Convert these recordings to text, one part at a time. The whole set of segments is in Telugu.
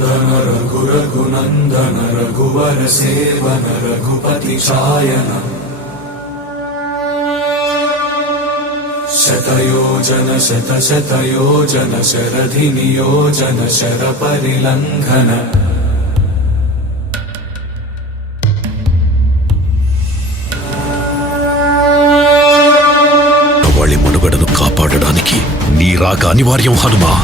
नंदन रघु रघुनंदन रघुवर सेवन रघुपति चायन शतयोजन शतशतयोजन शरधि नियोजन शर परिलंघन వాళ్ళ మనుగడను కాపాడడానికి నీ రాక అనివార్యం హనుమా.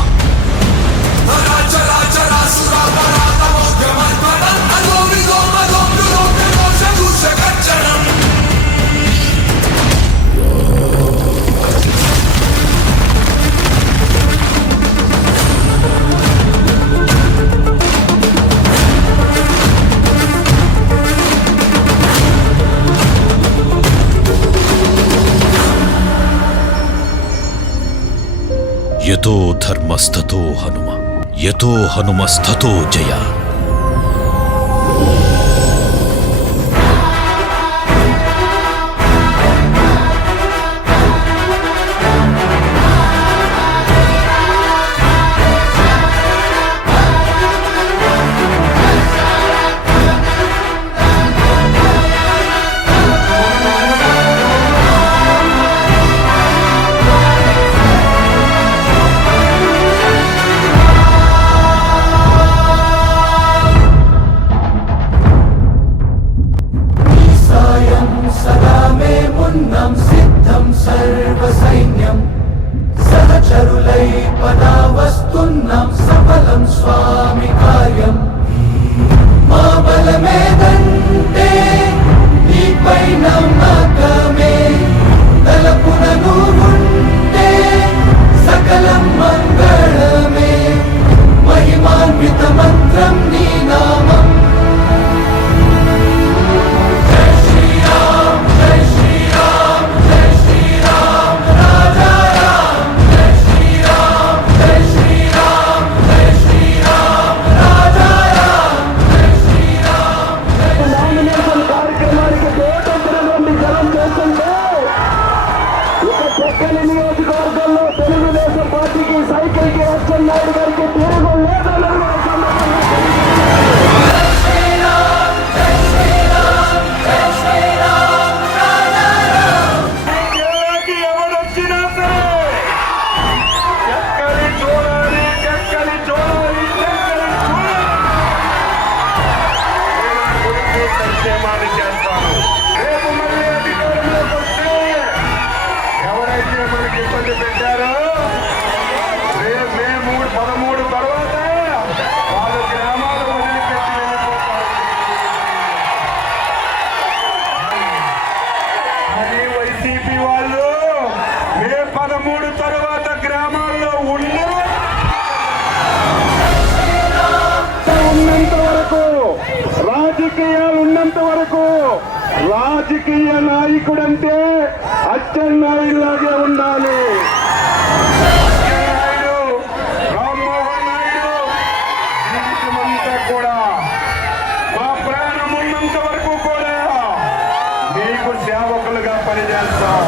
యతో ధర్మస్తతో హనుమ యతో హనుమస్తతో జయ. सिद्धं सर्वसैन्यं सहचरुलै पदावस्तुन्नं सफलं स्वामि कार्यं मा बलमेदन्ते నీపై నమ్మకమే తలపునను ఉంటే సకలం మంగళమే మహిమాన్విత మంత్రం నీ నామం. నియోజకవర్గంలో తెలుగుదేశం పార్టీకి సైకిల్ కి అచ్చెన్నాయుడు గారికి తిరుగు లేదన్నారు. ఎవరొచ్చినా సరే ఎక్కడి చూడాలి ఎక్కడి చూడాలి సంక్షేమాన్ని చేస్తాను. రేపు మళ్ళీ అధికారంలోకి వస్తే ఎవరైతే మనకి ఇబ్బంది పెట్టారో మే 13 తర్వాత వాళ్ళ గ్రామాలు వదిలిపెట్టి వెళ్ళిపోతారు. అది వైసీపీ వాళ్ళు మే 13 తర్వాత గ్రామాల్లో ఉన్నంత వరకు రాజకీయాలు ఉన్నంత వరకు రాజకీయ నాయకుడంటే అచ్చెన్నాయుడులాగే ఉండాలి. రామ్మోహన్ నాయుడు జీవితమంతా కూడా మా ప్రాణం ఉన్నంత వరకు కూడా మీకు సేవకులుగా పనిచేస్తాం.